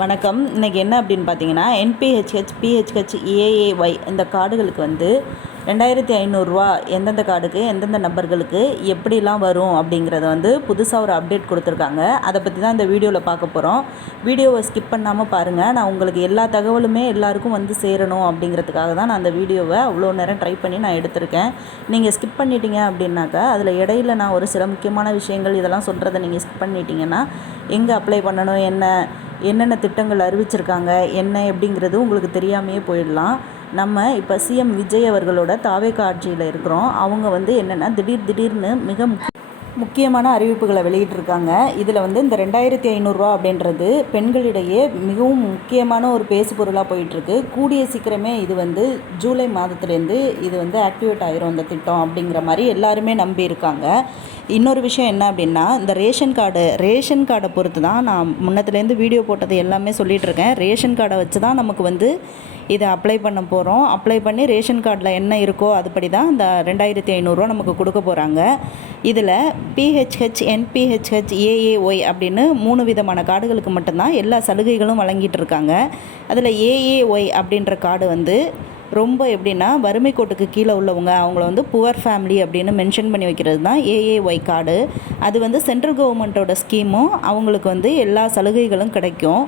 வணக்கம். இன்றைக்கி என்ன அப்படின்னு பார்த்தீங்கன்னா, என்பிஹெச்ஹெச், பிஹெச்ஹெச், ஏஏஒய் இந்த கார்டுகளுக்கு வந்து 2500 எந்தெந்த கார்டுக்கு எந்தெந்த நம்பர்களுக்கு எப்படிலாம் வரும் அப்படிங்கிறத வந்து புதுசாக ஒரு அப்டேட் கொடுத்துருக்காங்க. அதை பற்றி தான் இந்த வீடியோவில் பார்க்க போகிறோம். வீடியோவை ஸ்கிப் பண்ணாமல் பாருங்கள். நான் உங்களுக்கு எல்லா தகவலுமே எல்லாருக்கும் வந்து சேரணும் அப்படிங்கிறதுக்காக தான் நான் அந்த வீடியோவை அவ்வளோ நேரம் ட்ரை பண்ணி நான் எடுத்திருக்கேன். நீங்கள் ஸ்கிப் பண்ணிட்டீங்க அப்படின்னாக்கா அதில் இடையில நான் ஒரு சில முக்கியமான விஷயங்கள் இதெல்லாம் சொல்கிறத நீங்கள் ஸ்கிப் பண்ணிட்டீங்கன்னா எங்கே அப்ளை பண்ணணும், என்னென்ன திட்டங்கள் அறிவிச்சிருக்காங்க, என்ன எப்படிங்கிறது உங்களுக்கு தெரியாமையே போயிடலாம். நம்ம இப்போ சிஎம் விஜய் அவர்களோட தாவேகா ஆட்சியில் இருக்கிறோம். அவங்க வந்து என்னென்னா திடீர்னு மிக முக்கியமான அறிவிப்புகளை வெளியிட்டிருக்காங்க. இதில் வந்து இந்த 2500 அப்படின்றது பெண்களிடையே மிகவும் முக்கியமான ஒரு பேசு பொருளாக போயிட்டுருக்கு. கூடிய சீக்கிரமே இது வந்து ஜூலை மாதத்துலேருந்து இது வந்து ஆக்டிவேட் ஆயிரும் இந்த திட்டம் அப்படிங்கிற மாதிரி எல்லாருமே நம்பியிருக்காங்க. இன்னொரு விஷயம் என்ன அப்படின்னா, இந்த ரேஷன் கார்டை பொறுத்து தான் நான் முன்னத்துலேருந்து வீடியோ போட்டது எல்லாமே சொல்லிகிட்ருக்கேன். ரேஷன் கார்டை வச்சு தான் நமக்கு வந்து இதை அப்ளை பண்ண போகிறோம். அப்ளை பண்ணி ரேஷன் கார்டில் என்ன இருக்கோ அதுபடி தான் இந்த 2500 நமக்கு கொடுக்க போகிறாங்க. இதில் பிஹெச்ஹெச், என்பிஹெச்ஹெச், ஏஏஒய் அப்படின்னு 3 விதமான கார்டுகளுக்கு மட்டும்தான் எல்லா சலுகைகளும் வழங்கிட்டு இருக்காங்க. அதில் ஏஏஒய் அப்படின்ற கார்டு வந்து ரொம்ப எப்படின்னா வறுமை கோட்டுக்கு கீழே உள்ளவங்க, அவங்கள வந்து புவர் ஃபேமிலி அப்படின்னு மென்ஷன் பண்ணி வைக்கிறது தான் ஏஏஒய் கார்டு. அது வந்து சென்ட்ரல் கவர்மெண்ட்டோட ஸ்கீமும் அவங்களுக்கு வந்து எல்லா சலுகைகளும் கிடைக்கும்.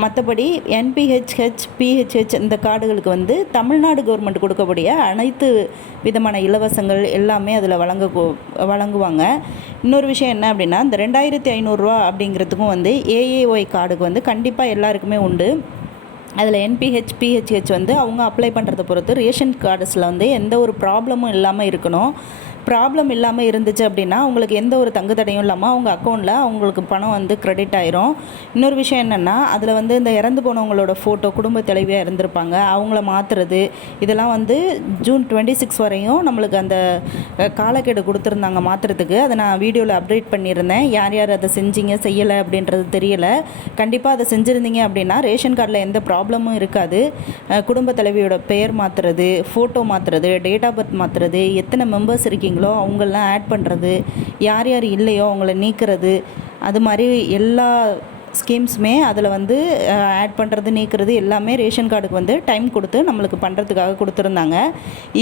மற்றபடி என்பிஹெச்ஹெச், பிஹெச்ஹெச் இந்த கார்டுகளுக்கு வந்து தமிழ்நாடு கவர்மெண்ட் கொடுக்கக்கூடிய அனைத்து விதமான இலவசங்கள் எல்லாமே அதில் வழங்குவாங்க. இன்னொரு விஷயம் என்ன அப்படின்னா, இந்த 2500 அப்படிங்கிறதுக்கும் வந்து ஏஏஒய் கார்டுக்கு வந்து கண்டிப்பாக எல்லாருக்குமே உண்டு. அதில் என்பிஹெச், பிஹெச்ஹெச் வந்து அவங்க அப்ளை பண்ணுறதை பொறுத்து ரேஷன் கார்ட்ஸில் வந்து எந்த ஒரு ப்ராப்ளமும் இல்லாமல் இருக்கணும். ப்ராப்ளம் இல்லாமல் இருந்துச்சு அப்படின்னா அவங்களுக்கு எந்த ஒரு தங்கு தடையும் இல்லாமல் அவங்க அக்கௌண்ட்டில் அவங்களுக்கு பணம் வந்து க்ரெடிட் ஆயிரும். இன்னொரு விஷயம் என்னென்னா, அதில் வந்து இந்த இறந்து போனவங்களோட ஃபோட்டோ, குடும்ப தலைவியாக இருந்திருப்பாங்க, அவங்கள மாற்றுறது இதெல்லாம் வந்து ஜூன் 26 வரையும் நம்மளுக்கு அந்த காலக்கெடு கொடுத்துருந்தாங்க மாற்றுறதுக்கு. அதை நான் வீடியோவில் அப்டேட் பண்ணியிருந்தேன். யார் அதை செஞ்சீங்க செய்யலை அப்படின்றது தெரியலை. கண்டிப்பாக அதை செஞ்சுருந்தீங்க அப்படின்னா ரேஷன் கார்டில் எந்த ப்ராப்ளமும் இருக்காது. குடும்ப தலைவியோட பெயர் மாற்றுறது, ஃபோட்டோ மாற்றுறது, டேட் ஆஃப் பர்த் மாற்றுறது, எத்தனை மெம்பர்ஸ் இருக்கீங்க அவங்களெலாம் ஆட் பண்ணுறது, யார் இல்லையோ அவங்கள நீக்கிறது, அது மாதிரி எல்லா ஸ்கீம்ஸுமே அதில் வந்து ஆட் பண்ணுறது, நீக்கிறது எல்லாமே ரேஷன் கார்டுக்கு வந்து டைம் கொடுத்து நம்மளுக்கு பண்ணுறதுக்காக கொடுத்துருந்தாங்க.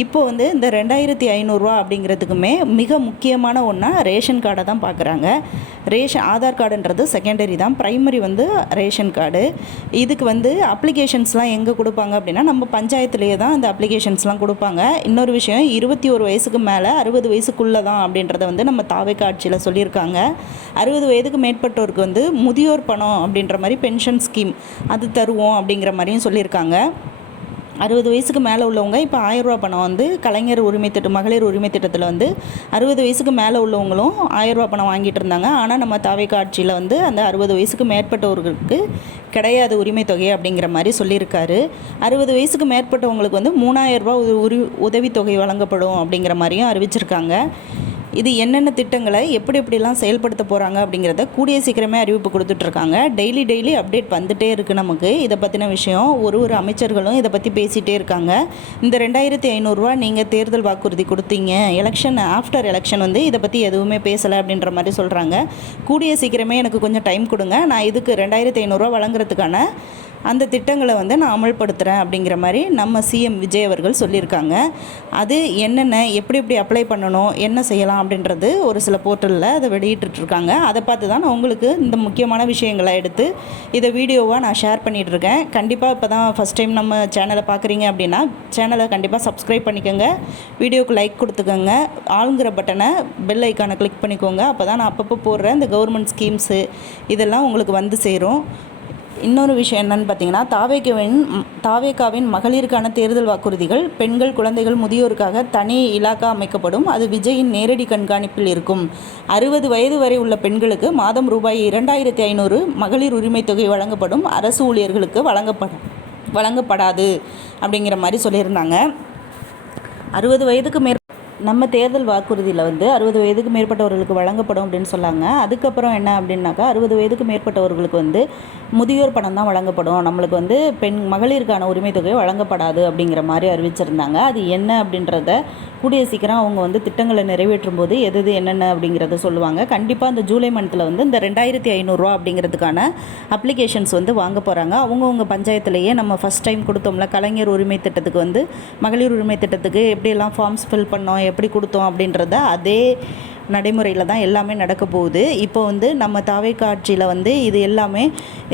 இப்போ வந்து இந்த 2500 அப்படிங்கிறதுக்குமே மிக முக்கியமான ஒன்றா ரேஷன் கார்டை தான் பார்க்குறாங்க. ஆதார் கார்டுன்றது செகண்டரி தான், ப்ரைமரி வந்து ரேஷன் கார்டு. இதுக்கு வந்து அப்ளிகேஷன்ஸ்லாம் எங்கே கொடுப்பாங்க அப்படின்னா நம்ம பஞ்சாயத்துலேயே தான் அந்த அப்ளிகேஷன்ஸ்லாம் கொடுப்பாங்க. இன்னொரு விஷயம், 21 வயசுக்கு மேலே 60 வயசுக்குள்ளே தான் அப்படின்றத வந்து நம்ம தாவேகா ஆட்சியில் சொல்லியிருக்காங்க. 60 வயதுக்கு மேற்பட்டோருக்கு வந்து முதியோர் பணம் அப்படின்ற மாதிரி பென்ஷன் ஸ்கீம் அது தருவோம் அப்படிங்கிற மாதிரியும் சொல்லியிருக்காங்க. 60 வயசுக்கு மேலே உள்ளவங்க இப்போ 1000 ரூபா பணம் வந்து கலைஞர் உரிமை திட்டம், மகளிர் உரிமை திட்டத்தில் வந்து 60 வயசுக்கு மேலே உள்ளவங்களும் 1000 ரூபா பணம் வாங்கிட்டு இருந்தாங்க. ஆனால் நம்ம தாவேகா ஆட்சியில் வந்து அந்த 60 வயசுக்கு மேற்பட்டவர்களுக்கு கிடையாது உரிமை தொகை அப்படிங்கிற மாதிரி சொல்லியிருக்காரு. 60 வயசுக்கு மேற்பட்டவங்களுக்கு வந்து 3000 ரூபா உதவித்தொகை வழங்கப்படும் அப்படிங்கிற மாதிரியும் அறிவிச்சிருக்காங்க. இது என்னென்ன திட்டங்களை எப்படிலாம் செயல்படுத்த போகிறாங்க அப்படிங்கிறத கூடிய சீக்கிரமே அறிவிப்பு கொடுத்துட்ருக்காங்க. டெய்லி அப்டேட் வந்துகிட்டே இருக்குது நமக்கு இதை பற்றின விஷயம். ஒரு அமைச்சர்களும் இதை பற்றி பேசிகிட்டே இருக்காங்க. இந்த 2500 நீங்கள் தேர்தல் வாக்குறுதி கொடுத்தீங்க, ஆஃப்டர் எலெக்ஷன் வந்து இதை பற்றி எதுவுமே பேசலை அப்படின்ற மாதிரி சொல்கிறாங்க. கூடிய சீக்கிரமே எனக்கு கொஞ்சம் டைம் கொடுங்க, நான் இதுக்கு 2500 வழங்குறதுக்கான அந்த திட்டங்களை வந்து நான் அமல்படுத்துகிறேன் அப்படிங்கிற மாதிரி நம்ம சிஎம் விஜய் அவர்கள் சொல்லியிருக்காங்க. அது என்னென்ன எப்படி அப்ளை பண்ணணும், என்ன செய்யலாம் அப்படின்றது ஒரு சில போர்ட்டலில் அதை வெளியிட்டுருக்காங்க. அதை பார்த்து தான் நான் உங்களுக்கு இந்த முக்கியமான விஷயங்களை எடுத்து இதை வீடியோவாக நான் ஷேர் பண்ணிகிட்ருக்கேன். கண்டிப்பாக இப்போ தான் ஃபஸ்ட் டைம் நம்ம சேனலை பார்க்குறீங்க அப்படின்னா சேனலை கண்டிப்பாக சப்ஸ்கிரைப் பண்ணிக்கோங்க, வீடியோவுக்கு லைக் கொடுத்துக்கோங்க, ஆளுங்கிற பட்டனை பெல் ஐக்கானை கிளிக் பண்ணிக்கோங்க. அப்போ தான் நான் அப்பப்போ போடுற இந்த கவர்மெண்ட் ஸ்கீம்ஸு இதெல்லாம் உங்களுக்கு வந்து சேரும். இன்னொரு விஷயம் என்னென்னு பார்த்தீங்கன்னா, தாவேகாவின் மகளிருக்கான தேர்தல் வாக்குறுதிகள், பெண்கள், குழந்தைகள், முதியோருக்காக தனி இலாக்கா அமைக்கப்படும். அது விஜயின் நேரடி கண்காணிப்பில் இருக்கும். 60 வயது வரை உள்ள பெண்களுக்கு மாதம் ரூபாய் 2500 மகளிர் உரிமை தொகை வழங்கப்படும். அரசு ஊழியர்களுக்கு வழங்கப்படாது அப்படிங்கிற மாதிரி சொல்லியிருந்தாங்க. 60 வயதுக்கு நம்ம தேர்தல் வாக்குறுதியில் வந்து 60 வயதுக்கு மேற்பட்டவர்களுக்கு வழங்கப்படும் அப்படின்னு சொன்னாங்க. அதுக்கப்புறம் என்ன அப்படின்னாக்கா 60 வயதுக்கு மேற்பட்டவர்களுக்கு வந்து முதியோர் பணம் தான் வழங்கப்படும், நம்மளுக்கு வந்து மகளிருக்கான உரிமை தொகை வழங்கப்படாது அப்படிங்கிற மாதிரி அறிவிச்சிருந்தாங்க. அது என்ன அப்படின்றத கூடிய சீக்கிரம் அவங்க வந்து திட்டங்களை நிறைவேற்றும் போது எது என்னென்ன அப்படிங்கிறத சொல்லுவாங்க. கண்டிப்பாக இந்த ஜூலை மந்தில் வந்து இந்த 2500 ரூபா அப்படிங்கிறதுக்கான அப்ளிகேஷன்ஸ் வந்து வாங்க போகிறாங்க. அவங்கவுங்க பஞ்சாயத்துலேயே நம்ம ஃபஸ்ட் டைம் கொடுத்தோம்ல கலைஞர் உரிமை திட்டத்துக்கு வந்து மகளிர் உரிமை திட்டத்துக்கு எப்படியெல்லாம் ஃபார்ம்ஸ் ஃபில் பண்ணோம், எப்படி கொடுத்தோம் அப்படின்றத அதே நடைமுறையில் தான் எல்லாமே நடக்க போகுது. இப்போ வந்து நம்ம தாவேக்கா ஆட்சியில் வந்து இது எல்லாமே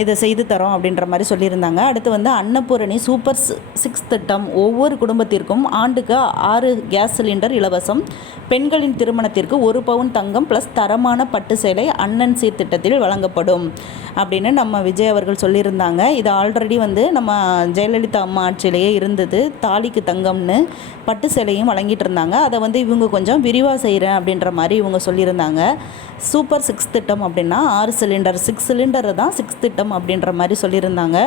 இதை செய்து தரோம் அப்படின்ற மாதிரி சொல்லியிருந்தாங்க. அடுத்து வந்து அன்னபூரணி சூப்பர் 6 திட்டம், ஒவ்வொரு குடும்பத்திற்கும் ஆண்டுக்கு 6 கேஸ் சிலிண்டர் இலவசம், பெண்களின் திருமணத்திற்கு 1 பவுன் தங்கம் ப்ளஸ் தரமான பட்டு சேலை அண்ணன் சீர் திட்டத்தில் வழங்கப்படும் அப்படின்னு நம்ம விஜய் அவர்கள் சொல்லியிருந்தாங்க. இது ஆல்ரெடி வந்து நம்ம ஜெயலலிதா அம்மா ஆட்சியிலேயே இருந்தது. தாலிக்கு தங்கம்னு பட்டு சேலையும் வழங்கிட்டு இருந்தாங்க. அதை வந்து இவங்க கொஞ்சம் விரிவாக செய்கிறேன் அப்படின்ற மாதிரி இவங்க சொல்லியிருந்தாங்க. சூப்பர் 6 திட்டம் அப்படின்னா 6 சிலிண்டர், 6 சிலிண்டரை தான் 6 திட்டம் அப்படின்ற மாதிரி சொல்லியிருந்தாங்க.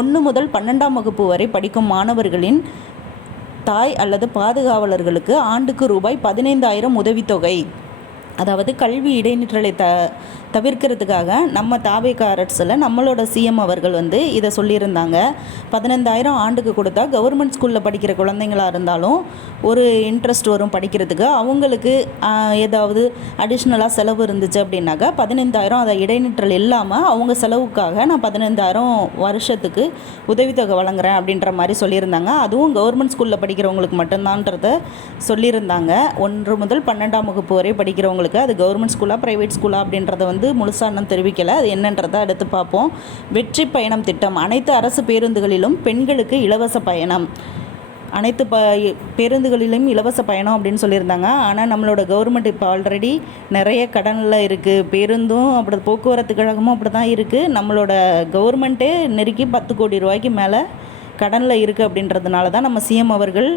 1 முதல் 12ஆம் வகுப்பு வரை படிக்கும் மாணவர்களின் தாய் அல்லது பாதுகாவலர்களுக்கு ஆண்டுக்கு ரூபாய் 15,000 உதவித்தொகை. அதாவது கல்வி இடைநிற்றலை தவிர்க்கிறதுக்காக நம்ம தாவேக்கா அரசில் நம்மளோட சிஎம் அவர்கள் வந்து இதை சொல்லியிருந்தாங்க. 15,000 ஆண்டுக்கு கொடுத்தா கவர்மெண்ட் ஸ்கூலில் படிக்கிற குழந்தைங்களாக இருந்தாலும் ஒரு இன்ட்ரெஸ்ட் வரும் படிக்கிறதுக்கு. அவங்களுக்கு ஏதாவது அடிஷ்னலாக செலவு இருந்துச்சு அப்படின்னாக்கா 15,000 அதை இடைநிற்றல் இல்லாமல் அவங்க செலவுக்காக நான் 15,000 வருஷத்துக்கு உதவித்தொகை வழங்குறேன் அப்படின்ற மாதிரி சொல்லியிருந்தாங்க. அதுவும் கவர்மெண்ட் ஸ்கூலில் படிக்கிறவங்களுக்கு மட்டும்தான்றத சொல்லியிருந்தாங்க. 1 முதல் 12ஆம் வகுப்பு வரை படிக்கிறவங்களுக்கு அது கவர்மெண்ட் ஸ்கூலாக ப்ரைவேட் ஸ்கூலாக அப்படின்றத வந்து முழுசாக இன்னும் தெரிவிக்கலை. அது என்னன்றதை அடுத்து பார்ப்போம். வெற்றி பயணம் திட்டம், அனைத்து அரசு பேருந்துகளிலும் பெண்களுக்கு இலவச பயணம், அனைத்து பேருந்துகளிலும் இலவச பயணம் அப்படின்னு சொல்லியிருந்தாங்க. ஆனால் நம்மளோட கவர்மெண்ட் இப்போ ஆல்ரெடி நிறைய கடனில் இருக்குது. பேருந்தும் அப்படி, போக்குவரத்து கழகமும் அப்படி தான் இருக்குது. நம்மளோட கவர்மெண்ட்டே நெருக்கி 10 கோடி ரூபாய்க்கு மேலே கடனில் இருக்குது. அப்படின்றதுனால தான் நம்ம சிஎம் அவர்கள்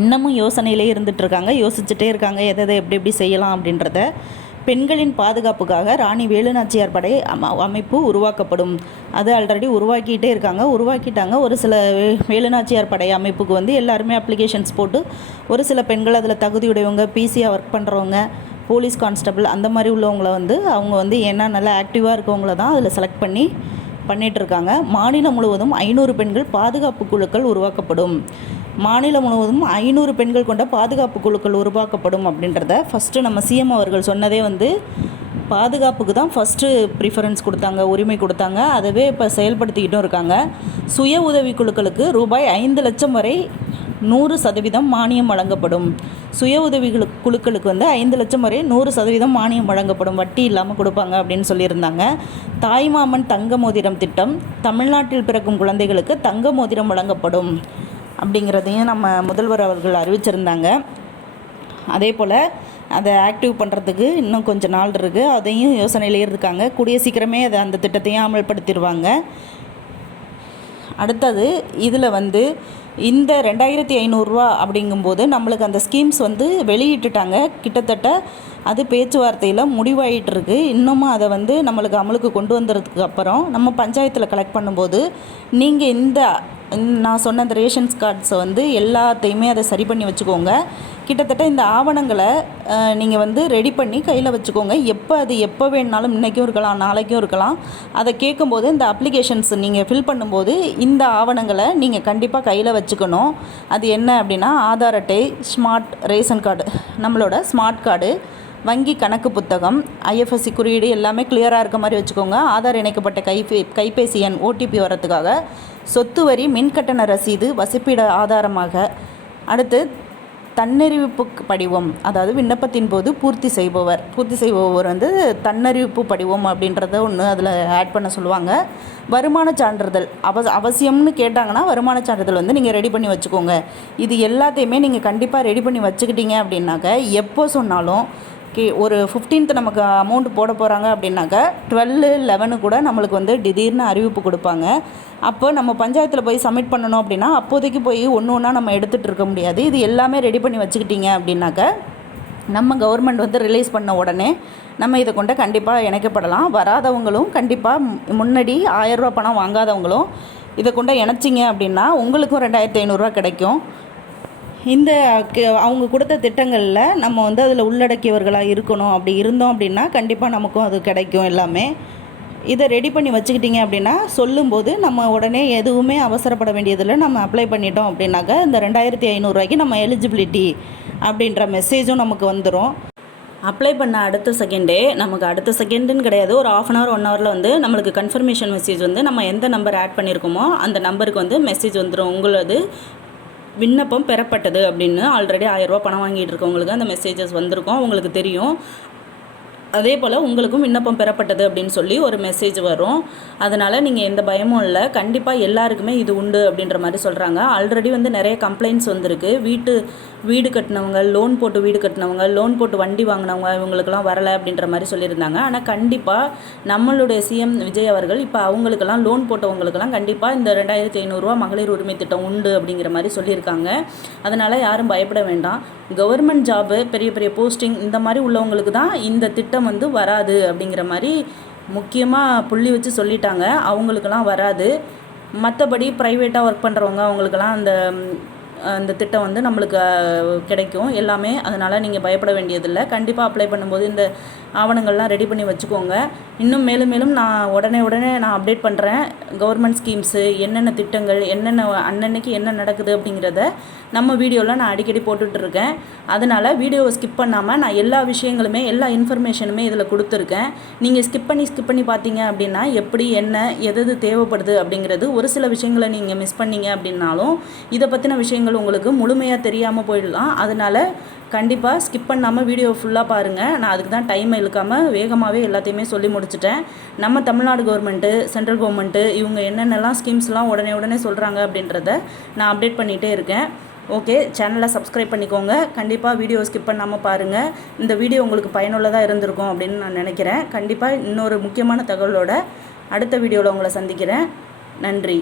இன்னமும் யோசனையிலே இருந்துகிட்ருக்காங்க, யோசிச்சுட்டே இருக்காங்க எதை எப்படி செய்யலாம் அப்படின்றத. பெண்களின் பாதுகாப்புக்காக ராணி வேலுநாச்சியார் படை அமைப்பு உருவாக்கப்படும். அது ஆல்ரெடி உருவாக்கிட்டாங்க. ஒரு சில வேலுநாச்சியார் படை அமைப்புக்கு வந்து எல்லாருமே அப்ளிகேஷன்ஸ் போட்டு ஒரு சில பெண்கள் அதில் தகுதியுடையவங்க, பிசியாக ஒர்க் பண்ணுறவங்க, போலீஸ் கான்ஸ்டபிள் அந்த மாதிரி உள்ளவங்கள வந்து அவங்க வந்து ஏன்னா நல்லா ஆக்டிவாக இருக்கவங்கள தான் அதில் செலக்ட் பண்ணிகிட்ருக்காங்க. மாநிலம் முழுவதும் 500 பெண்கள் பாதுகாப்பு குழுக்கள் உருவாக்கப்படும். மாநிலம் முழுவதும் 500 பெண்கள் கொண்ட பாதுகாப்பு குழுக்கள் உருவாக்கப்படும் அப்படின்றத ஃபஸ்ட்டு நம்ம சிஎம் அவர்கள் சொன்னதே வந்து பாதுகாப்புக்கு தான் ஃபஸ்ட்டு ப்ரிஃபரன்ஸ் கொடுத்தாங்க, உரிமை கொடுத்தாங்க. அதவே இப்போ செயல்படுத்திக்கிட்டும் இருக்காங்க. சுய உதவி குழுக்களுக்கு ரூபாய் 5 லட்சம் வரை 100% மானியம் வழங்கப்படும். சுய உதவி குழுக்களுக்கு வந்து 5 லட்சம் வரை 100% மானியம் வழங்கப்படும், வட்டி இல்லாமல் கொடுப்பாங்க அப்படின்னு சொல்லியிருந்தாங்க. தாய்மாமன் தங்க மோதிரம் திட்டம், தமிழ்நாட்டில் பிறக்கும் குழந்தைகளுக்கு தங்க மோதிரம் வழங்கப்படும் அப்படிங்கிறதையும் நம்ம முதல்வர் அவர்கள் அறிவிச்சிருந்தாங்க. அதே போல் அதை ஆக்டிவ் பண்ணுறதுக்கு இன்னும் கொஞ்சம் நாள் இருக்குது. அதையும் யோசனையிலே இருக்காங்க. கூடிய சீக்கிரமே அந்த திட்டத்தையும் அமல்படுத்திடுவாங்க. அடுத்தது இதில் வந்து இந்த 2500 ரூபா அப்படிங்கும்போது நம்மளுக்கு அந்த ஸ்கீம்ஸ் வந்து வெளியிட்டுட்டாங்க. கிட்டத்தட்ட அது பேச்சுவார்த்தையில் முடிவாயிட்டிருக்கு. இன்னமும் அதை வந்து நம்மளுக்கு அமலுக்கு கொண்டு வந்ததுக்கு அப்புறம் நம்ம பஞ்சாயத்தில் கலெக்ட் பண்ணும்போது நீங்கள் நான் சொன்ன அந்த ரேஷன்ஸ் கார்ட்ஸை வந்து எல்லாத்தையுமே அதை சரி பண்ணி வச்சுக்கோங்க. கிட்டத்தட்ட இந்த ஆவணங்களை நீங்கள் வந்து ரெடி பண்ணி கையில் வச்சுக்கோங்க. எப்போ வேணுனாலும் இன்றைக்கும் இருக்கலாம், நாளைக்கும் இருக்கலாம். அதை கேட்கும்போது இந்த அப்ளிகேஷன்ஸ் நீங்கள் ஃபில் பண்ணும்போது இந்த ஆவணங்களை நீங்கள் கண்டிப்பாக கையில் வச்சுக்கணும். அது என்ன அப்படின்னா ஆதார் அட்டை, ஸ்மார்ட் ரேஷன் கார்டு, நம்மளோட ஸ்மார்ட் கார்டு, வங்கி கணக்கு புத்தகம், ஐஎஃப்எஸ்சி குறியீடு எல்லாமே கிளியராக இருக்க மாதிரி வச்சுக்கோங்க. ஆதார் இணைக்கப்பட்ட கைபேசி எண், ஓடிபி வரத்துக்காக, சொத்து வரி, மின்கட்டண ரசீது, வசிப்பிட ஆதாரமாக. அடுத்து தன்னறிவிப்பு படிவம், அதாவது விண்ணப்பத்தின் போது பூர்த்தி செய்பவர் வந்து தன்னறிவிப்பு படிவம் அப்படின்றத ஒன்று அதில் ஆட் பண்ண சொல்லுவாங்க. வருமான சான்றிதழ் அவசியம்னு கேட்டாங்கன்னா வருமான சான்றிதழ் வந்து நீங்கள் ரெடி பண்ணி வச்சுக்கோங்க. இது எல்லாத்தையுமே நீங்கள் கண்டிப்பாக ரெடி பண்ணி வச்சுக்கிட்டீங்க அப்படின்னாக்க எப்போ சொன்னாலும் ஒரு 15th நமக்கு அமௌண்ட் போட போகிறாங்க அப்படின்னாக்கா 12, 11 கூட நம்மளுக்கு வந்து திடீர்னு அறிவிப்பு கொடுப்பாங்க. அப்போ நம்ம பஞ்சாயத்தில் போய் சப்மிட் பண்ணணும் அப்படின்னா அப்போதைக்கு போய் ஒன்றா நம்ம எடுத்துகிட்டு இருக்க முடியாது. இது எல்லாமே ரெடி பண்ணி வச்சுக்கிட்டீங்க அப்படின்னாக்கா நம்ம கவர்மெண்ட் வந்து ரிலீஸ் பண்ண உடனே நம்ம இதை கொண்டு கண்டிப்பாக இணைக்கப்படலாம். வராதவங்களும் கண்டிப்பாக முன்னாடி 1000 ரூபா பணம் வாங்காதவங்களும் இதை கொண்டு இணைச்சிங்க அப்படின்னா உங்களுக்கும் 2500 ரூபா கிடைக்கும். இந்த அவங்க கொடுத்த திட்டங்களில் நம்ம வந்து அதில் உள்ளடக்கியவர்களாக இருக்கணும். அப்படி இருந்தோம் அப்படின்னா கண்டிப்பாக நமக்கும் அது கிடைக்கும் எல்லாமே. இதை ரெடி பண்ணி வச்சுக்கிட்டிங்க அப்படின்னா சொல்லும்போது நம்ம உடனே எதுவுமே அவசரப்பட வேண்டியதில்லை. நம்ம அப்ளை பண்ணிட்டோம் அப்படின்னாக்கா இந்த 2500 நம்ம எலிஜிபிலிட்டி அப்படின்ற மெசேஜும் நமக்கு வந்துடும். அப்ளை பண்ண அடுத்த செகண்டே நமக்கு அடுத்த செகண்டுன்னு கிடையாது, ஒரு 1/2 hour 1 hourல வந்து நம்மளுக்கு கன்ஃபர்மேஷன் மெசேஜ் வந்து நம்ம எந்த நம்பர் ஆட் பண்ணியிருக்கோமோ அந்த நம்பருக்கு வந்து மெசேஜ் வந்துடும். உங்களது விண்ணப்பம் பெறப்பட்டது அப்படின்னு ஆல்ரெடி 1000 ரூபா பணம் வாங்கிட்டு இருக்கவங்களுக்கு அந்த மெசேஜஸ் வந்திருக்கும், உங்களுக்கு தெரியும். அதே போல் உங்களுக்கும் விண்ணப்பம் பெறப்பட்டது அப்படின்னு சொல்லி ஒரு மெசேஜ் வரும். அதனால் நீங்கள் எந்த பயமும் இல்லை, கண்டிப்பாக எல்லாருக்குமே இது உண்டு அப்படின்ற மாதிரி சொல்கிறாங்க. ஆல்ரெடி வந்து நிறைய கம்ப்ளைண்ட்ஸ் வந்திருக்கு. வீடு கட்டினவங்க, லோன் போட்டு வீடு கட்டினவங்க, லோன் போட்டு வண்டி வாங்கினவங்க, இவங்களுக்கெல்லாம் வரலை அப்படின்ற மாதிரி சொல்லியிருந்தாங்க. ஆனால் கண்டிப்பாக நம்மளுடைய சிஎம் விஜய் அவர்கள் இப்போ அவங்களுக்கெல்லாம் லோன் போட்டவங்களுக்கெல்லாம் கண்டிப்பாக இந்த 2500 மகளிர் உரிமை திட்டம் உண்டு அப்படிங்கிற மாதிரி சொல்லியிருக்காங்க. அதனால் யாரும் பயப்பட வேண்டாம். கவர்மெண்ட் ஜாபு, பெரிய பெரிய போஸ்டிங் இந்த மாதிரி உள்ளவங்களுக்கு தான் இந்த திட்டம் வந்து வராது அப்படிங்கிற மாதிரி முக்கியமாக புள்ளி வச்சு சொல்லிட்டாங்க. அவங்களுக்கெல்லாம் வராது. மற்றபடி ப்ரைவேட்டாக ஒர்க் பண்ணுறவங்க அவங்களுக்கெல்லாம் அந்த திட்டம் வந்து நம்மளுக்கு கிடைக்கும் எல்லாமே. அதனால் நீங்கள் பயப்பட வேண்டியதில்லை. கண்டிப்பாக அப்ளை பண்ணும்போது இந்த ஆவணங்கள்லாம் ரெடி பண்ணி வச்சுக்கோங்க. இன்னும் மேலும் மேலும் நான் உடனே நான் அப்டேட் பண்ணுறேன். கவர்மெண்ட் ஸ்கீம்ஸு என்னென்ன திட்டங்கள், என்னென்ன அன்னன்னைக்கு என்ன நடக்குது அப்படிங்கிறத நம்ம வீடியோவில் நான் அடிக்கடி போட்டுட்ருக்கேன். அதனால் வீடியோவை ஸ்கிப் பண்ணாமல் நான் எல்லா விஷயங்களுமே, எல்லா இன்ஃபர்மேஷனுமே இதில் கொடுத்துருக்கேன். நீங்கள் ஸ்கிப் பண்ணி பார்த்தீங்க அப்படின்னா எப்படி என்ன எது தேவைப்படுது அப்படிங்கிறது ஒரு சில விஷயங்களை நீங்கள் மிஸ் பண்ணீங்க அப்படின்னாலும் இதை பற்றின விஷயங்கள் உங்களுக்கு முழுமையாக தெரியாமல் போயிடலாம். அதனால் கண்டிப்பாக ஸ்கிப் பண்ணாமல் வீடியோ ஃபுல்லாக பாருங்கள். நான் அதுக்கு தான் டைம் இழுக்காமல் வேகமாகவே எல்லாத்தையுமே சொல்லி முடிச்சிட்டேன். நம்ம தமிழ்நாடு கவர்மெண்ட்டு, சென்ட்ரல் கவர்மெண்ட்டு இவங்க என்னென்னலாம் ஸ்கீம்ஸ்லாம் உடனே சொல்கிறாங்க அப்படின்றத நான் அப்டேட் பண்ணிகிட்டே இருக்கேன். ஓகே, சேனலை சப்ஸ்கிரைப் பண்ணிக்கோங்க. கண்டிப்பாக வீடியோ ஸ்கிப் பண்ணாமல் பாருங்கள். இந்த வீடியோ உங்களுக்கு பயனுள்ளதாக இருந்திருக்கும் அப்படின்னு நான் நினைக்கிறேன். கண்டிப்பாக இன்னொரு முக்கியமான தகவலோட அடுத்த வீடியோவில் உங்களை சந்திக்கிறேன். நன்றி.